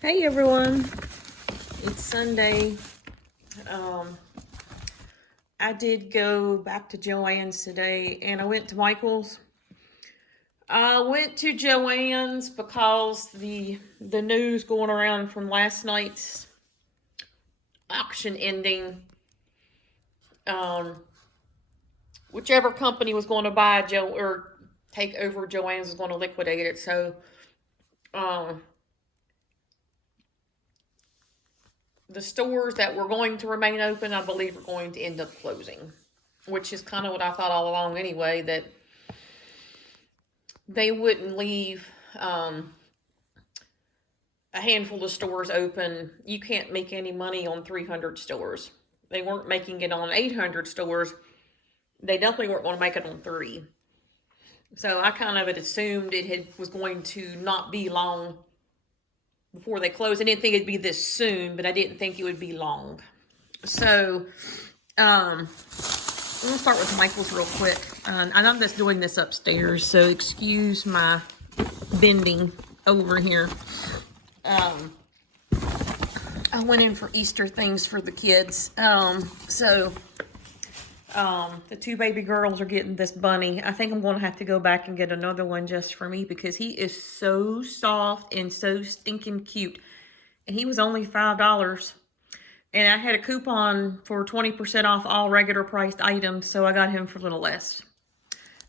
Hey everyone, it's Sunday. I did go back to Joann's today and I went to Michael's. I went to Joann's because the news going around from last night's auction ending, um, whichever company was going to buy Joe or take over Joann's was going to liquidate it. So, um, the stores that were going to remain open, I believe, are going to end up closing, which is kind of what I thought all along anyway, that they wouldn't leave a handful of stores open. You can't make any money on 300 stores. They weren't making it on 800 stores. They definitely weren't going to make it on 3. So I kind of had assumed was going to not be long before they closed. I didn't think it'd be this soon, but I didn't think it would be long. So, I'm gonna start with Michael's real quick. I'm just doing this upstairs, so excuse my bending over here. I went in for Easter things for the kids. The 2 baby girls are getting this bunny. I think I'm going to have to go back and get another one just for me because he is so soft and so stinking cute. And he was only $5. And I had a coupon for 20% off all regular priced items, so I got him for a little less.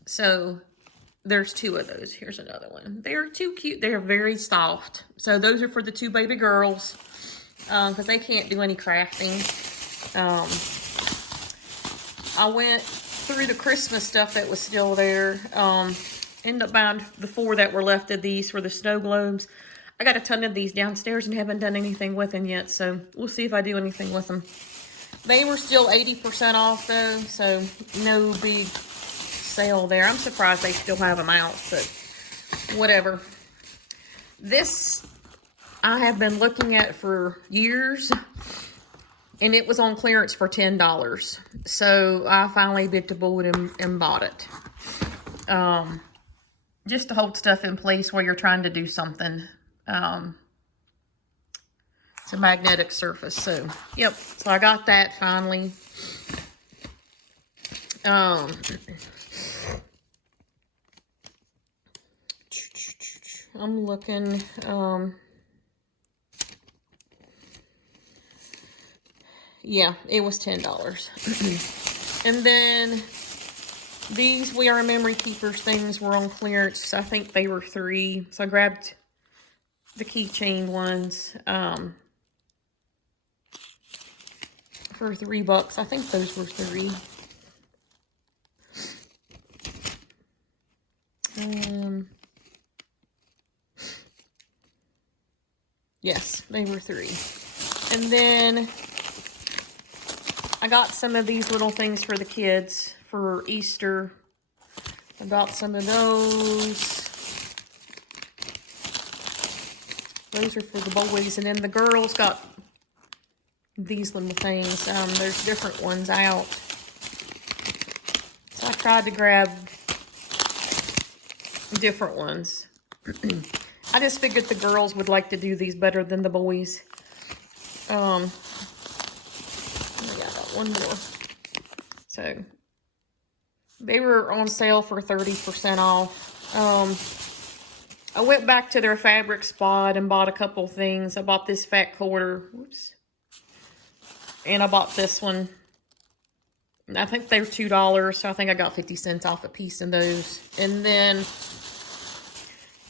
So there's 2 of those. Here's another one. They're too cute. They're very soft. So those are for the 2 baby girls because they can't do any crafting. I went through the Christmas stuff that was still there. Ended up buying the 4 that were left of these for the snow globes. I got a ton of these downstairs and haven't done anything with them yet, so we'll see if I do anything with them. They were still 80% off though, so no big sale there. I'm surprised they still have them out, but whatever. This I have been looking at for years, and it was on clearance for $10. So I finally bit the bullet and bought it. Just to hold stuff in place while you're trying to do something. It's a magnetic surface. So, yep. So I got that finally. I'm looking, yeah, it was $10. And then these We Are Memory Keepers things were on clearance. I think they were $3. So I grabbed the keychain ones for $3. I think those were $3. Yes, they were $3. And then I got some of these little things for the kids for Easter. I got some of those. Those are for the boys. And then the girls got these little things. There's different ones out. So I tried to grab different ones. I just figured the girls would like to do these better than the boys. I got one more. So they were on sale for 30% off. I went back to their fabric spot and bought a couple things. I bought this fat quarter. Whoops. And I bought this one. I think they were $2, so I think I got 50 cents off a piece in those. And then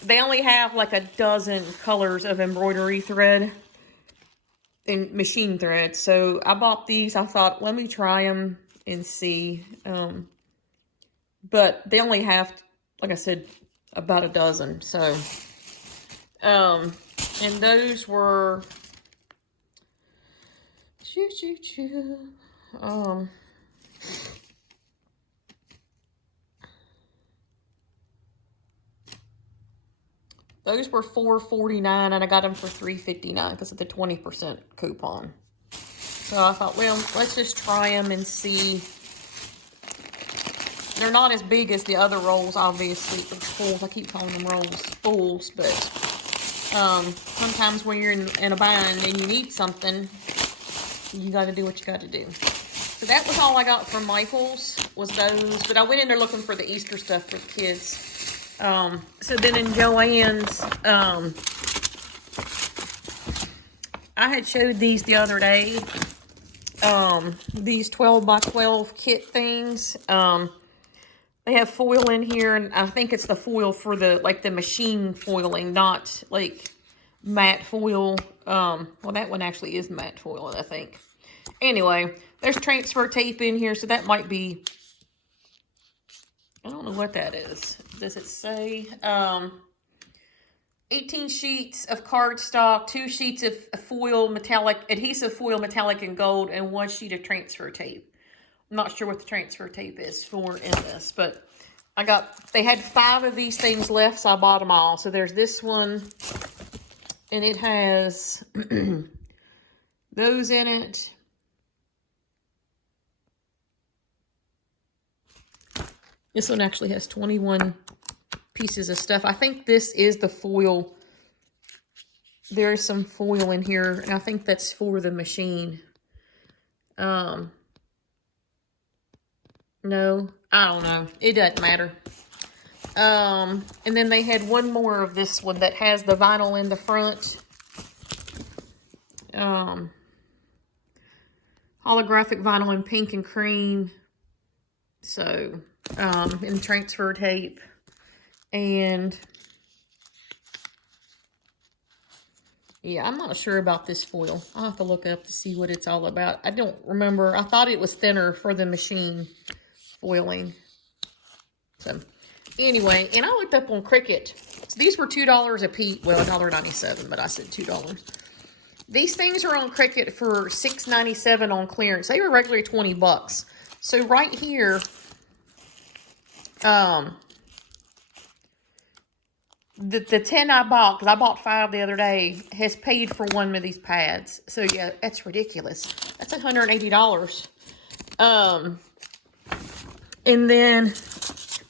they only have like a dozen colors of embroidery thread and machine thread. So I bought these. I thought, let me try them and see. But they only have, like I said, about a dozen. So, and those were, those were $4.49, and I got them for $3.59 because of the 20% coupon. So I thought, well, let's just try them and see. They're not as big as the other rolls, obviously. Spools. I keep calling them rolls. Spools, but Sometimes when you're in a bind and you need something, you got to do what you got to do. So that was all I got from Michael's, was those. But I went in there looking for the Easter stuff for the kids. So then in Joann's, I had showed these the other day. These 12 by 12 kit things. They have foil in here, and I think it's the foil for the, like, the machine foiling, not, like, matte foil. Well, that one actually is matte foil, I think. Anyway, there's transfer tape in here, so that might be, I don't know what that is. Does it say? 18 sheets of cardstock, 2 sheets of foil metallic, adhesive foil metallic and gold, and 1 sheet of transfer tape. I'm not sure what the transfer tape is for in this, but they had 5 of these things left, so I bought them all. So there's this one, and it has those in it. This one actually has 21 pieces of stuff. I think this is the foil. There is some foil in here, and I think that's for the machine. No, I don't know. It doesn't matter. And then they had one more of this one that has the vinyl in the front. Holographic vinyl in pink and cream. So, and transfer tape. And yeah, I'm not sure about this foil. I'll have to look up to see what it's all about. I don't remember. I thought it was thinner for the machine foiling. So anyway, and I looked up on Cricut. So these were $2 a piece. Well, $1.97, but I said $2. These things are on Cricut for $6.97 on clearance. They were regularly 20 bucks. So right here, the 10 I bought, because I bought 5 the other day, has paid for one of these pads. So yeah, that's ridiculous. That's $180. And then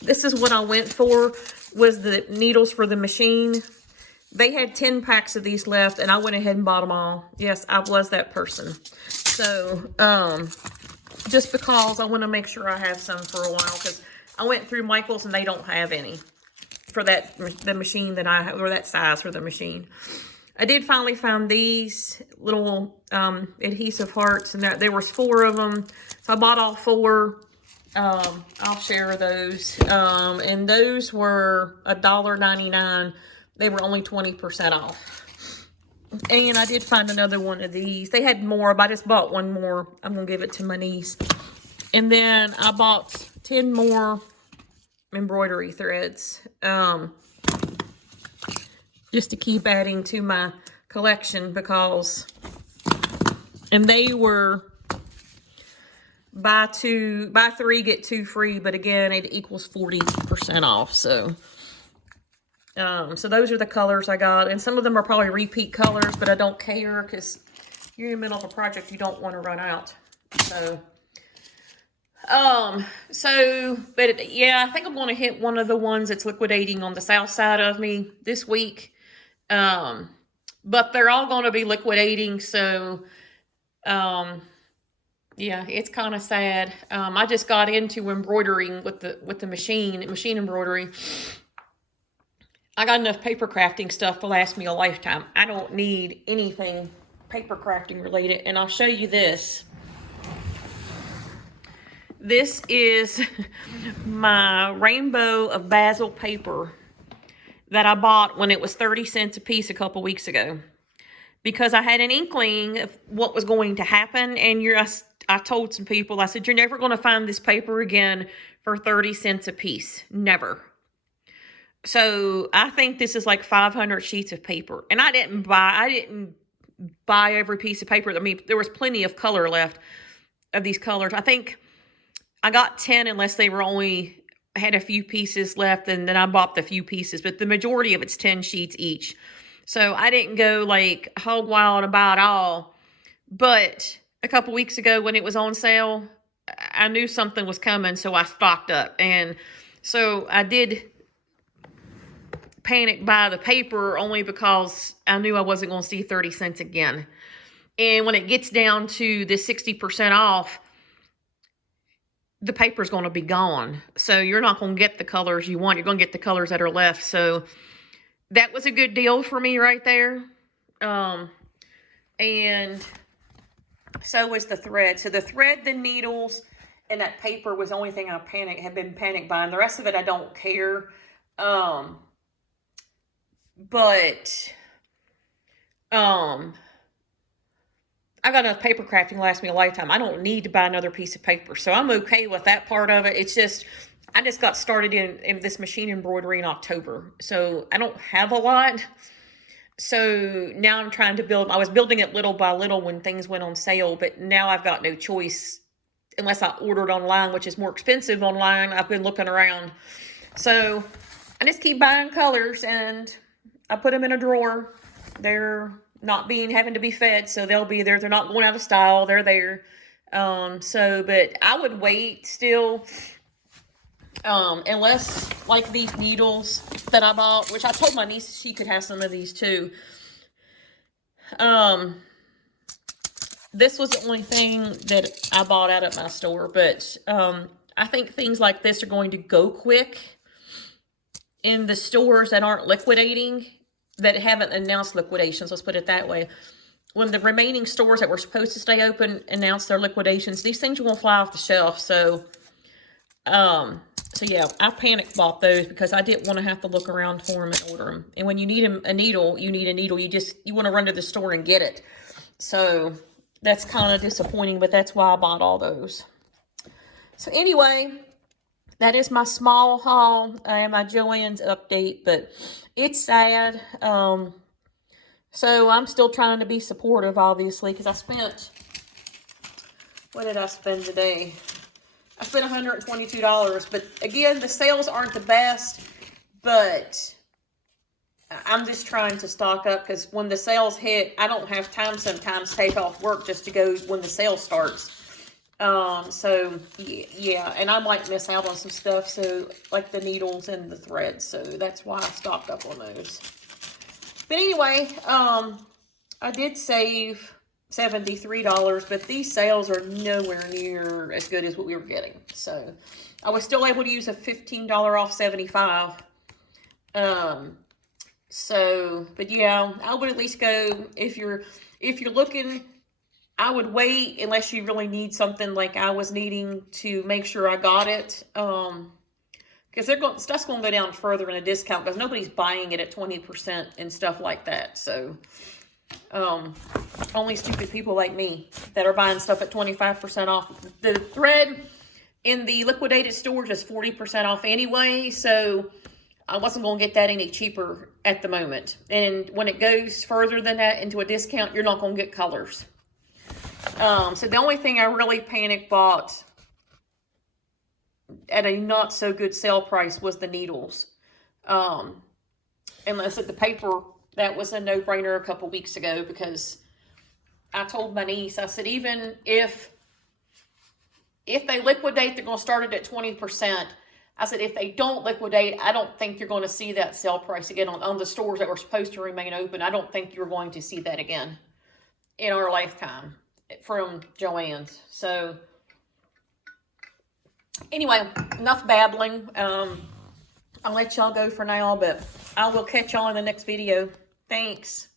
this is what I went for, was the needles for the machine. They had 10 packs of these left, and I went ahead and bought them all. Yes, I was that person. So, just because I want to make sure I have some for a while, because I went through Michael's and they don't have any for the machine that I have, or that size for the machine. I did finally find these little adhesive hearts, and there was 4 of them. So I bought all 4. I'll share those. And those were $1.99. They were only 20% off. And I did find another one of these. They had more, but I just bought one more. I'm going to give it to my niece. And then I bought 10 more embroidery threads. Just to keep adding to my collection, because, and they were buy 3 get 2 free, but again it equals 40% off. So so those are the colors I got, and some of them are probably repeat colors, but I don't care, because you're in the middle of a project, you don't want to run out. So but yeah, I think I'm going to hit one of the ones that's liquidating on the south side of me this week. But they're all going to be liquidating, so yeah, it's kind of sad. I just got into embroidering with the machine embroidery. I got enough paper crafting stuff to last me a lifetime. I don't need anything paper crafting related, and I'll show you this. This is my rainbow of basil paper that I bought when it was 30 cents a piece a couple weeks ago, because I had an inkling of what was going to happen. And I told some people, I said, you're never going to find this paper again for 30 cents a piece. Never. So I think this is like 500 sheets of paper. And I didn't buy every piece of paper. I mean, there was plenty of color left of these colors. I think I got 10, unless they were only had a few pieces left, and then I bought the few pieces, but the majority of it's 10 sheets each. So I didn't go like hog wild and buy it all. But a couple weeks ago when it was on sale, I knew something was coming, so I stocked up. And so I did panic buy the paper only because I knew I wasn't going to see 30 cents again. And when it gets down to the 60% off, the paper's going to be gone. So you're not going to get the colors you want. You're going to get the colors that are left. So that was a good deal for me right there. And so was the thread. So the thread, the needles, and that paper was the only thing I had been panic buying. The rest of it, I don't care. I got enough paper crafting to last me a lifetime. I don't need to buy another piece of paper. So I'm okay with that part of it. It's just, I just got started in this machine embroidery in October. So I don't have a lot. So now I'm trying to build. I was building it little by little when things went on sale. But now I've got no choice unless I ordered online, which is more expensive online. I've been looking around. So I just keep buying colors and I put them in a drawer. They're not having to be fed, so they'll be there. They're not going out of style. They're there. But I would wait still, unless like these needles that I bought, which I told my niece she could have some of these too. This was the only thing that I bought out at my store, but I think things like this are going to go quick in the stores that aren't liquidating, that haven't announced liquidations, let's put it that way. When the remaining stores that were supposed to stay open announce their liquidations, these things are going to fly off the shelf. So yeah, I panic bought those because I didn't want to have to look around for them and order them. And when you need a needle, you need a needle. You want to run to the store and get it. So that's kind of disappointing, but that's why I bought all those. So anyway, that is my small haul and my Joann's update, but it's sad. So I'm still trying to be supportive, obviously, because I spent, what did I spend today? I spent $122, but again, the sales aren't the best, but I'm just trying to stock up because when the sales hit, I don't have time sometimes to take off work just to go when the sale starts. So yeah, and I might miss out on some stuff, so like the needles and the threads, so that's why I stocked up on those. But anyway, I did save $73, but these sales are nowhere near as good as what we were getting. So I was still able to use a $15 off 75. But yeah, I would at least go if you're looking. I would wait unless you really need something like I was needing to make sure I got it. Because stuff's going to go down further in a discount because nobody's buying it at 20% and stuff like that. So, only stupid people like me that are buying stuff at 25% off. The thread in the liquidated stores is 40% off anyway. So, I wasn't going to get that any cheaper at the moment. And when it goes further than that into a discount, you're not going to get colors. So the only thing I really panic bought at a not so good sale price was the needles. Unless at the paper, that was a no-brainer a couple weeks ago because I told my niece, I said, even if they liquidate, they're going to start it at 20%. I said, if they don't liquidate, I don't think you're going to see that sale price again on the stores that were supposed to remain open. I don't think you're going to see that again in our lifetime from Joann's. So anyway, enough babbling. I'll let y'all go for now, but I will catch y'all in the next video. Thanks.